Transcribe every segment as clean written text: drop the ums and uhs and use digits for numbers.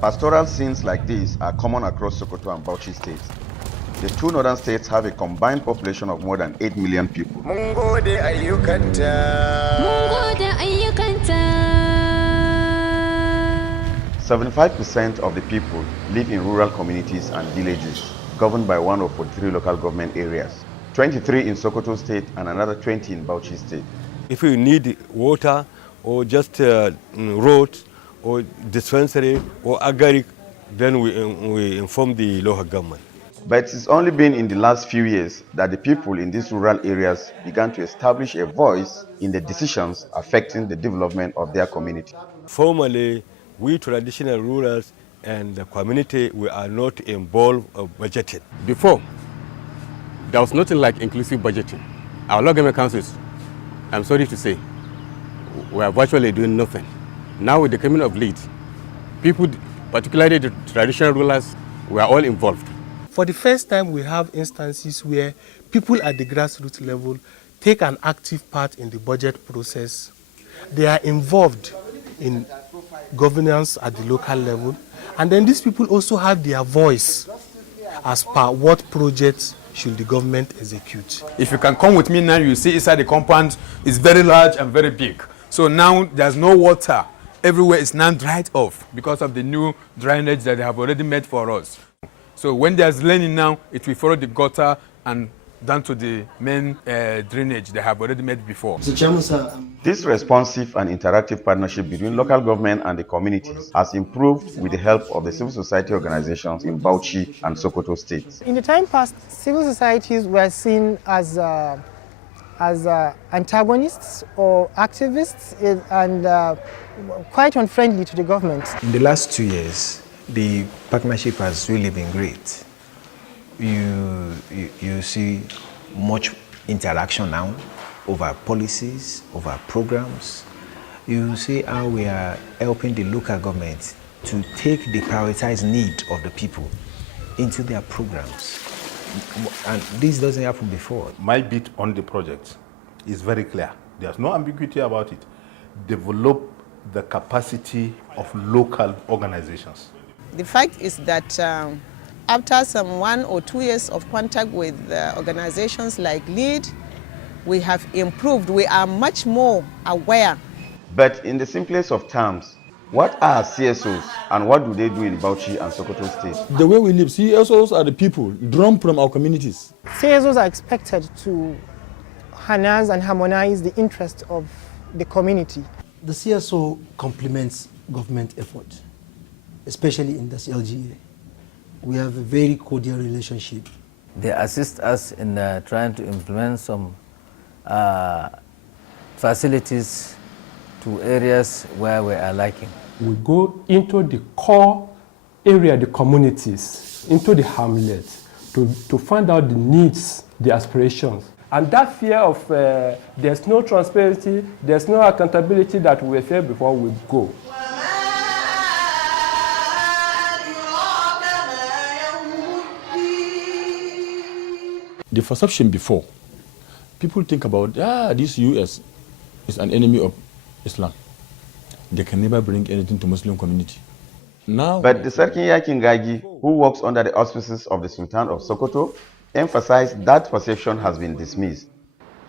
Pastoral scenes like these are common across Sokoto and Bauchi states. The two northern states have a combined population of more than 8 million people. 75% of the people live in rural communities and villages, governed by one of 43 local government areas, 23 in Sokoto State and another 20 in Bauchi State. If you need water or just roads or dispensary or agaric, then we inform the local government. But it's only been in the last few years that the people in these rural areas began to establish a voice in the decisions affecting the development of their community. Formerly, we traditional rulers and the community, we are not involved in budgeting. Before, there was nothing like inclusive budgeting. Our local government councils, I'm sorry to say, we are virtually doing nothing. Now with the coming of lead, people, particularly the traditional rulers, we are all involved. For the first time, we have instances where people at the grassroots level take an active part in the budget process. They are involved in governance at the local level. And then these people also have their voice as per what projects should the government execute. If you can come with me now, you see inside the compound is very large and very big. So now there's no water. Everywhere is now dried off because of the new drainage that they have already made for us. So when there's raining now, it will follow the gutter and down to the main drainage they have already made before. So, Chairman, sir, This responsive and interactive partnership between local government and the communities has improved with the help of the civil society organizations in Bauchi and Sokoto states. In the time past, civil societies were seen as antagonists or activists and quite unfriendly to the government. In the last 2 years, the partnership has really been great. You see much interaction now over policies, over programs. You see how we are helping the local government to take the prioritized need of the people into their programs. And this doesn't happen before. My bit on the project is very clear. There's no ambiguity about it. Develop the capacity of local organizations. The fact is that after some 1 or 2 years of contact with organizations like LEAD, we have improved. We are much more aware. But in the simplest of terms, what are CSOs and what do they do in Bauchi and Sokoto states? The way we live, CSOs are the people drawn from our communities. CSOs are expected to harness and harmonize the interests of the community. the CSO complements government effort, especially in this LGA. We have a very cordial relationship. They assist us in trying to implement some facilities to areas where we are lacking. We go into the core area, the communities, into the hamlets to find out the needs, the aspirations. And that fear of there's no transparency, there's no accountability that we fear before we go. The perception before, people think about, this US is an enemy of Islam. They can never bring anything to Muslim community. Now, but the Sarkinya Kingagi, who works under the auspices of the Sultan of Sokoto, emphasized that perception has been dismissed.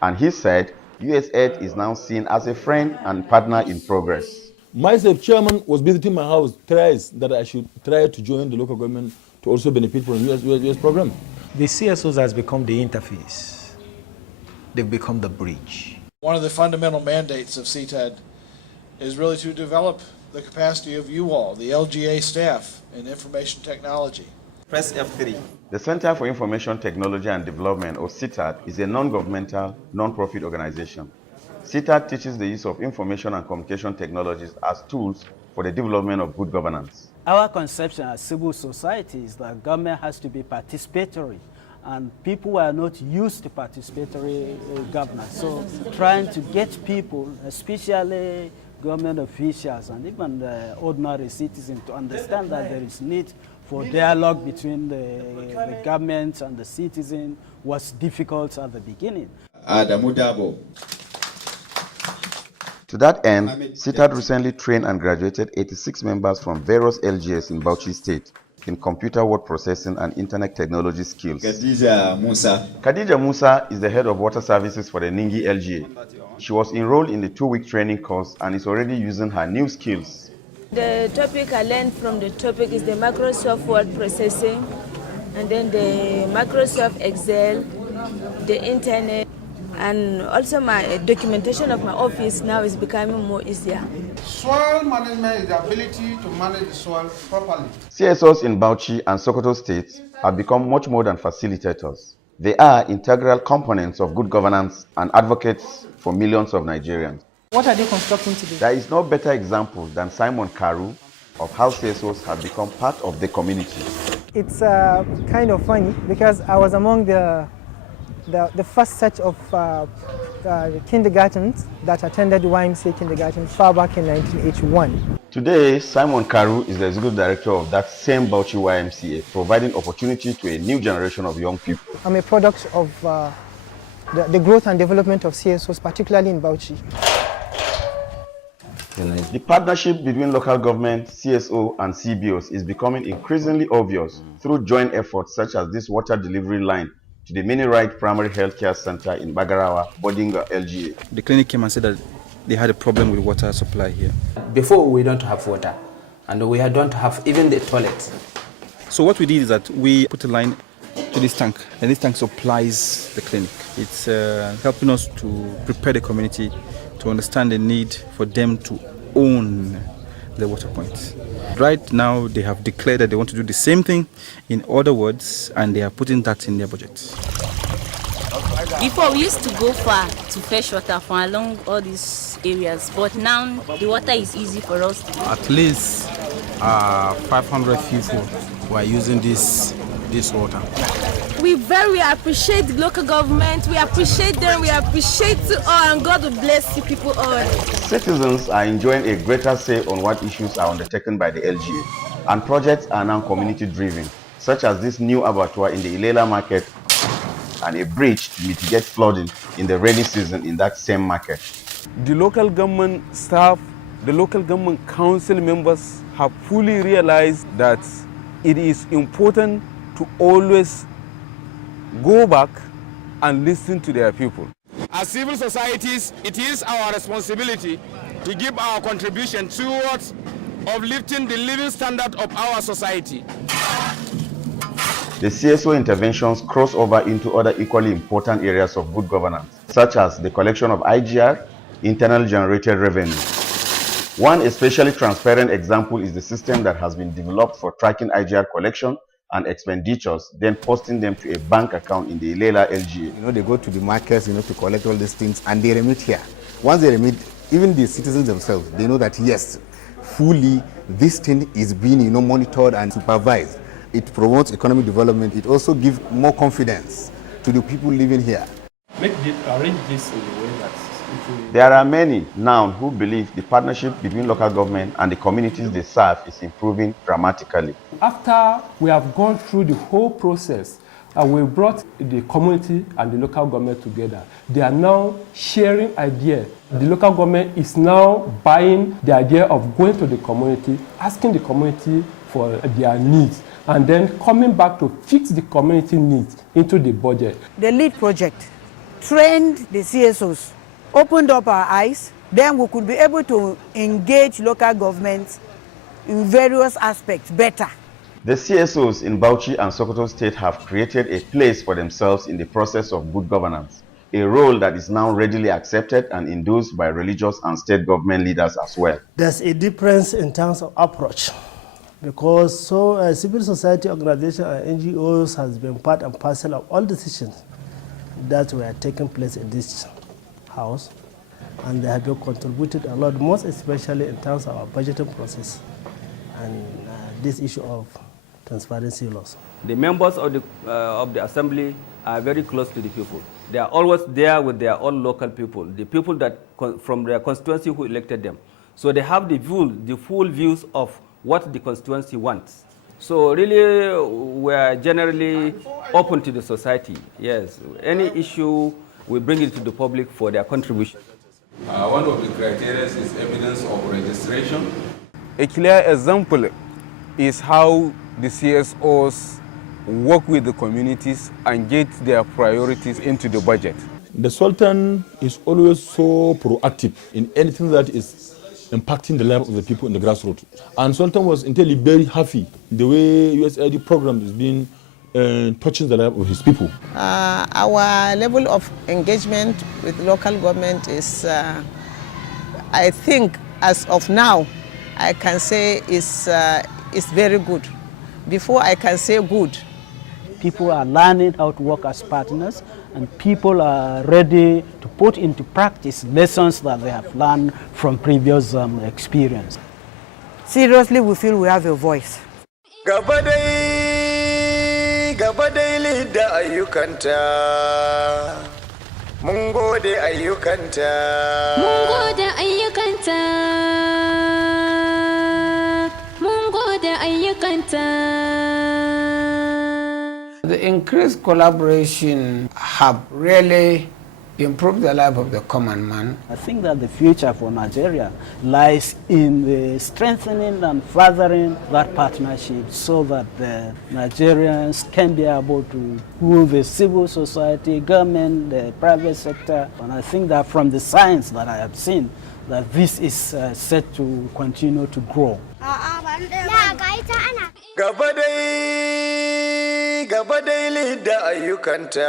And he said USAID is now seen as a friend and partner in progress. Myself, chairman, was visiting my house thrice that I should try to join the local government to also benefit from the US program. The CSOs has become the interface. They've become the bridge. One of the fundamental mandates of CTAD is really to develop the capacity of you all, the LGA staff, in information technology. Press F3. The Center for Information Technology and Development, or CTAD, is a non-governmental, non-profit organization. CTAD teaches the use of information and communication technologies as tools for the development of good governance. Our conception as civil society is that government has to be participatory, and people are not used to participatory governance. So trying to get people, especially government officials and even the ordinary citizens, to understand that there is need for dialogue between the government and the citizen was difficult at the beginning. Adamu Dabo. To that end, CTAD recently trained and graduated 86 members from various LGAs in Bauchi State in computer word processing and internet technology skills. Khadija Musa is the head of water services for the Ningi LGA. She was enrolled in the 2-week training course and is already using her new skills. The topic I learned from the topic is the Microsoft Word processing, and then the Microsoft Excel, the internet, and also my documentation of my office now is becoming more easier. Soil management is the ability to manage the soil properly. CSOs in Bauchi and Sokoto states have become much more than facilitators. They are integral components of good governance and advocates for millions of Nigerians. What are they constructing today? There is no better example than Simon Karu of how CSOs have become part of the community. It's kind of funny because I was among the first set of kindergartens that attended YMCA kindergarten far back in 1981. Today, Simon Karu is the executive director of that same Bauchi YMCA, providing opportunity to a new generation of young people. I'm a product of the growth and development of CSOs, particularly in Bauchi. The partnership between local government, CSO and CBOs is becoming increasingly obvious through joint efforts such as this water delivery line to the Mini-Right Primary Health Care Center in Bagarawa, Bodinga, LGA. The clinic came and said that they had a problem with water supply here. Before, we don't have water, and we don't have even the toilet. So what we did is that we put a line to this tank, and this tank supplies the clinic. It's helping us to prepare the community to understand the need for them to own the water points. Right now, they have declared that they want to do the same thing in other words, and they are putting that in their budget. Before, we used to go far to fetch water from along all these areas, but now the water is easy for us to do. At least 500 people who are using this water. We very appreciate the local government, we appreciate them, we appreciate you all, and God will bless you people all. Citizens are enjoying a greater say on what issues are undertaken by the LGA, and projects are now community driven, such as this new abattoir in the Ilela market and a bridge to mitigate flooding in the rainy season in that same market. The local government staff, the local government council members have fully realized that it is important to always go back and listen to their people. As civil societies, it is our responsibility to give our contribution towards uplifting the living standard of our society. The CSO interventions cross over into other equally important areas of good governance, such as the collection of IGR, internal generated revenue. One especially transparent example is the system that has been developed for tracking IGR collection and expenditures, then posting them to a bank account in the Ilela LGA. They go to the markets, to collect all these things, and they remit here. Once they remit, even the citizens themselves, they know that yes, fully this thing is being, monitored and supervised. It promotes economic development. It also gives more confidence to the people living here. Arrange this in a way that there are many now who believe the partnership between local government and the communities they serve is improving dramatically. After we have gone through the whole process, we brought the community and the local government together. They are now sharing ideas. The local government is now buying the idea of going to the community, asking the community for their needs, and then coming back to fix the community needs into the budget. The LEAD project trained the CSOs, opened up our eyes, then we could be able to engage local governments in various aspects better. The CSOs in Bauchi and Sokoto State have created a place for themselves in the process of good governance, a role that is now readily accepted and endorsed by religious and state government leaders as well. There's a difference in terms of approach, because civil society organizations and NGOs has been part and parcel of all decisions that were taking place in this house, and they have been contributed a lot, most especially in terms of our budgeting process and this issue of transparency laws. The members of the assembly are very close to the people. They are always there with their own local people, the people that from their constituency who elected them. So they have the full views of what the constituency wants. So really, we are generally open to the society. Yes, any issue, we bring it to the public for their contribution. One of the criteria is evidence of registration. A clear example is how the CSOs work with the communities and get their priorities into the budget. The Sultan is always so proactive in anything that is impacting the life of the people in the grassroots. And Sultan was entirely very happy the way USAID program is being touching the life of his people. Our level of engagement with local government is, I think, as of now, I can say is very good. Before I can say good. People are learning how to work as partners, and people are ready to put into practice lessons that they have learned from previous experience. Seriously, we feel we have a voice. Gabadai da ayyukanta, mun gode ayyukanta. Mun gode ayyukanta, mun gode ayyukanta. The increased collaboration have really improved the life of the common man. I think that the future for Nigeria lies in the strengthening and furthering that partnership so that the Nigerians can be able to move the civil society, government, the private sector. And I think that from the signs that I have seen, that this is set to continue to grow. Gabadai da ayyukanta.